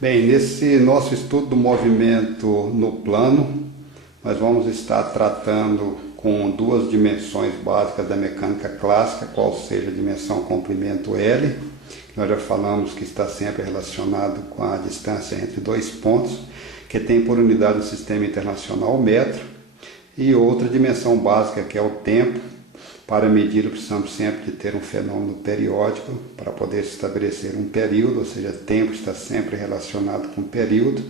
Bem, nesse nosso estudo do movimento no plano, nós vamos estar tratando com duas dimensões básicas da mecânica clássica, qual seja a dimensão comprimento L, que nós já falamos que está sempre relacionado com a distância entre dois pontos, que tem por unidade o sistema internacional o metro, e outra dimensão básica que é o tempo. Para medir, precisamos sempre de ter um fenômeno periódico para poder estabelecer um período, ou seja, tempo está sempre relacionado com período,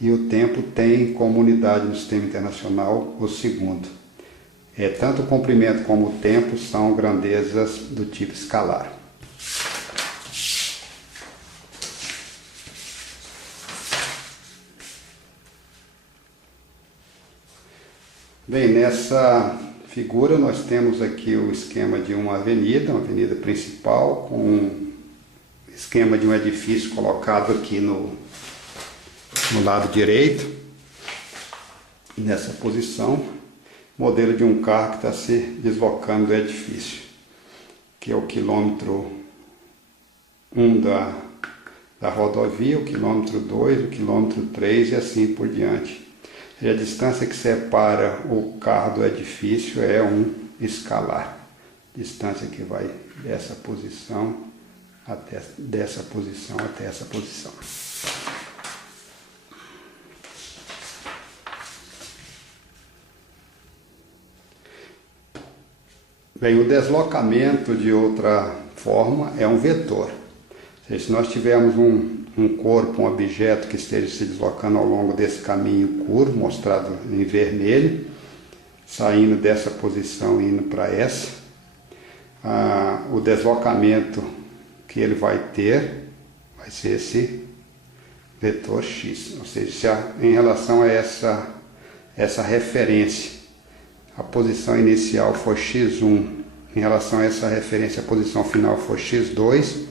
e o tempo tem como unidade no sistema internacional o segundo. Tanto o comprimento como o tempo são grandezas do tipo escalar. Bem, nessa figura nós temos aqui o esquema de uma avenida principal, com um esquema de um edifício colocado aqui no lado direito, nessa posição, modelo de um carro que está se deslocando do edifício, que é o quilômetro 1 da rodovia, o quilômetro 2, o quilômetro 3 e assim por diante. E a distância que separa o carro do edifício é um escalar. Distância que vai dessa posição até essa posição. Bem, o deslocamento de outra forma é um vetor. Ou seja, se nós tivermos um corpo, um objeto que esteja se deslocando ao longo desse caminho curvo, mostrado em vermelho, saindo dessa posição e indo para essa, o deslocamento que ele vai ter vai ser esse vetor x. Ou seja, em relação a essa referência, a posição inicial for x1, em relação a essa referência, a posição final for x2,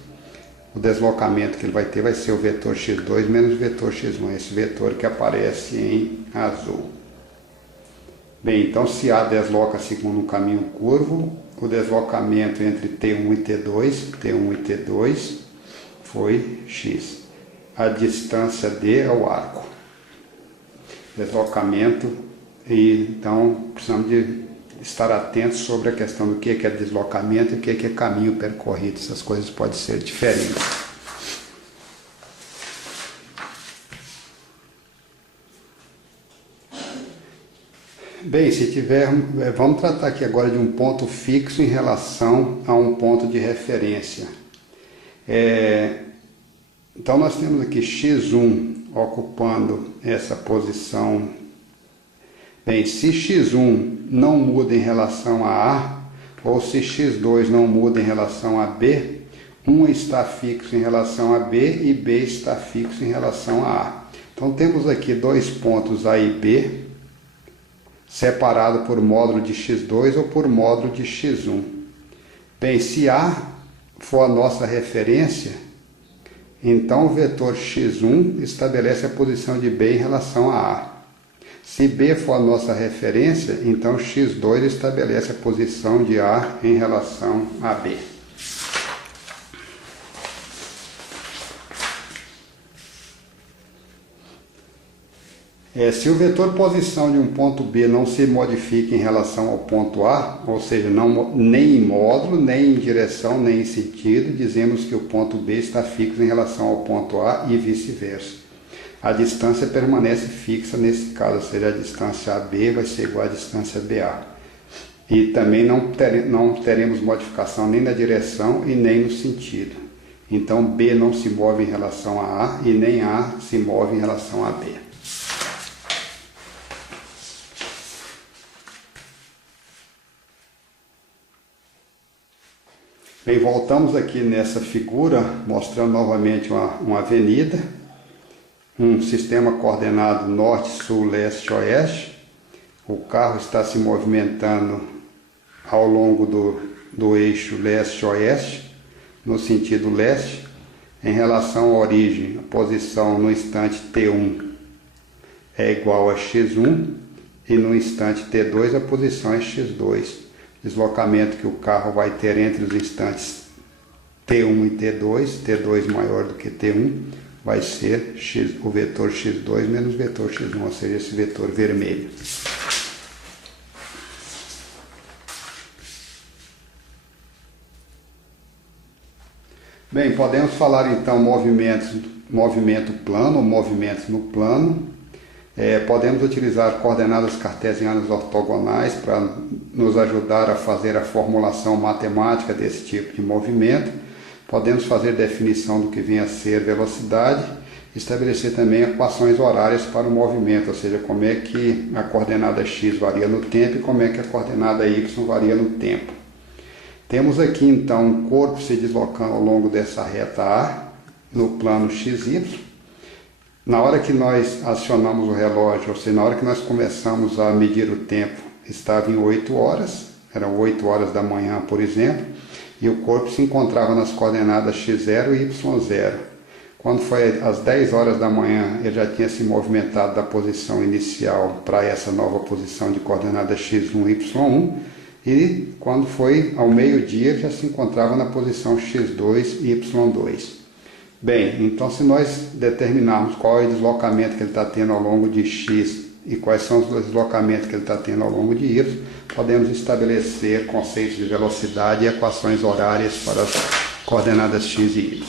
o deslocamento que ele vai ter vai ser o vetor x2 menos o vetor x1, esse vetor que aparece em azul. Bem, então se A desloca segundo um caminho curvo, o deslocamento entre T1 e T2 foi x. A distância D é o arco. Deslocamento, e então precisamos de estar atentos sobre a questão do que é deslocamento e o que é caminho percorrido. Essas coisas podem ser diferentes. Bem, vamos tratar aqui agora de um ponto fixo em relação a um ponto de referência. Então nós temos aqui x1 ocupando essa posição. Bem, se x1 não muda em relação a A, ou se x2 não muda em relação a B, 1 está fixo em relação a B e B está fixo em relação a A. Então temos aqui dois pontos A e B, separados por módulo de x2 ou por módulo de x1. Bem, se A for a nossa referência, então o vetor x1 estabelece a posição de B em relação a A. Se B for a nossa referência, então x2 estabelece a posição de A em relação a B. Se o vetor posição de um ponto B não se modifica em relação ao ponto A, ou seja, nem em módulo, nem em direção, nem em sentido, dizemos que o ponto B está fixo em relação ao ponto A e vice-versa. A distância permanece fixa nesse caso, ou seja, a distância AB vai ser igual à distância BA. E também não teremos modificação nem na direção e nem no sentido. Então B não se move em relação a A e nem A se move em relação a B. Bem, voltamos aqui nessa figura, mostrando novamente uma avenida, um sistema coordenado norte, sul, leste, oeste. O carro está se movimentando ao longo do eixo leste-oeste, no sentido leste. Em relação à origem, a posição no instante T1 é igual a x1 e no instante T2 a posição é x2. Deslocamento que o carro vai ter entre os instantes T1 e T2 maior do que T1, vai ser o vetor x2 menos o vetor x1, ou seja, esse vetor vermelho. Bem, podemos falar então movimento plano, movimentos no plano. Podemos utilizar coordenadas cartesianas ortogonais para nos ajudar a fazer a formulação matemática desse tipo de movimento. Podemos fazer definição do que vem a ser velocidade, estabelecer também equações horárias para o movimento, ou seja, como é que a coordenada x varia no tempo e como é que a coordenada y varia no tempo. Temos aqui então um corpo se deslocando ao longo dessa reta A, no plano XY. Na hora que nós acionamos o relógio, ou seja, na hora que nós começamos a medir o tempo, estava em 8 horas, eram 8 horas da manhã, por exemplo, e o corpo se encontrava nas coordenadas x0 e y0. Quando foi às 10 horas da manhã, ele já tinha se movimentado da posição inicial para essa nova posição de coordenadas x1 e y1, e quando foi ao meio-dia, ele já se encontrava na posição x2 e y2. Bem, então se nós determinarmos qual é o deslocamento que ele está tendo ao longo de x e quais são os deslocamentos que ele está tendo ao longo de y, podemos estabelecer conceitos de velocidade e equações horárias para as coordenadas x e y.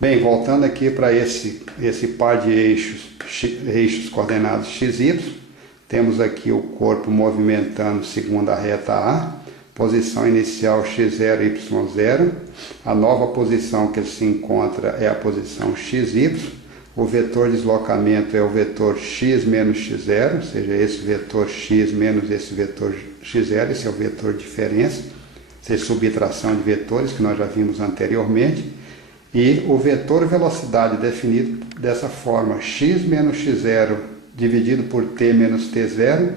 Bem, voltando aqui para esse par de eixos coordenados x, y, temos aqui o corpo movimentando segundo a reta A, posição inicial x0 e y0, a nova posição que ele se encontra é a posição xy, o vetor de deslocamento é o vetor x menos x0, ou seja, esse vetor x menos esse vetor x0, esse é o vetor diferença, ou seja, subtração de vetores que nós já vimos anteriormente. E o vetor velocidade definido dessa forma, x menos x0 dividido por t menos t0,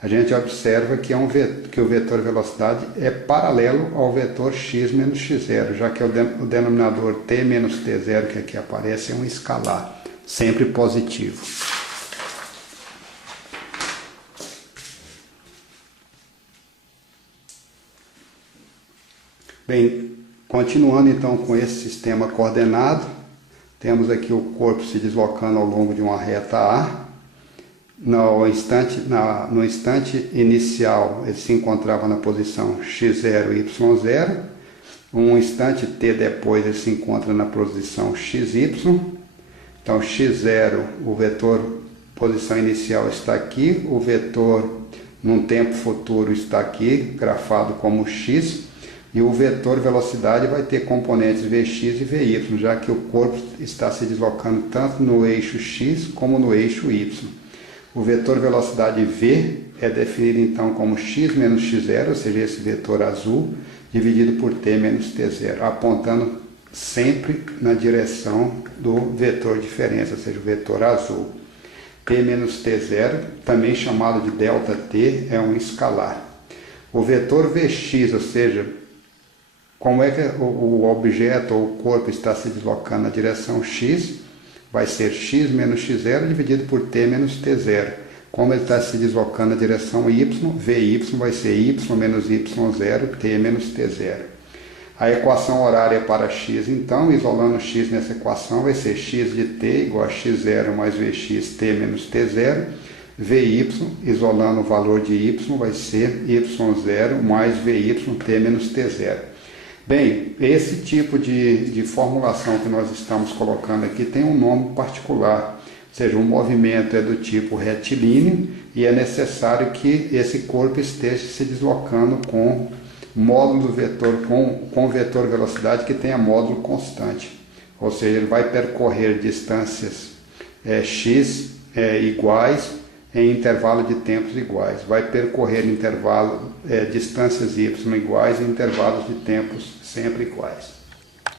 a gente observa que o vetor velocidade é paralelo ao vetor x menos x0, já que o denominador t menos t0 que aqui aparece é um escalar, sempre positivo. Bem, continuando então com esse sistema coordenado, temos aqui o corpo se deslocando ao longo de uma reta A. No instante inicial, ele se encontrava na posição x0 e y0. Um instante t depois, ele se encontra na posição xy. Então, x0, o vetor posição inicial está aqui, o vetor num tempo futuro está aqui, grafado como x. E o vetor velocidade vai ter componentes Vx e Vy, já que o corpo está se deslocando tanto no eixo x como no eixo y. O vetor velocidade V é definido então como x menos x0, ou seja, esse vetor azul, dividido por t menos t0, apontando sempre na direção do vetor diferença, ou seja, o vetor azul. T menos t0, também chamado de ΔT, é um escalar. O vetor Vx, ou seja, como é que o objeto ou o corpo está se deslocando na direção x, vai ser x menos x0 dividido por t menos t0. Como ele está se deslocando na direção y, Vy vai ser y menos y0, t menos t0. A equação horária para x, então, isolando x nessa equação, vai ser x de t igual a x0 mais vx, t menos t0. Vy, isolando o valor de y, vai ser y0 mais vy, t menos t0. Bem, esse tipo de formulação que nós estamos colocando aqui tem um nome particular, ou seja, o movimento é do tipo retilíneo e é necessário que esse corpo esteja se deslocando com módulo do vetor, com vetor velocidade que tenha módulo constante, ou seja, ele vai percorrer distâncias x iguais em intervalo de tempos iguais, vai percorrer distâncias y iguais em intervalos de tempos sempre iguais.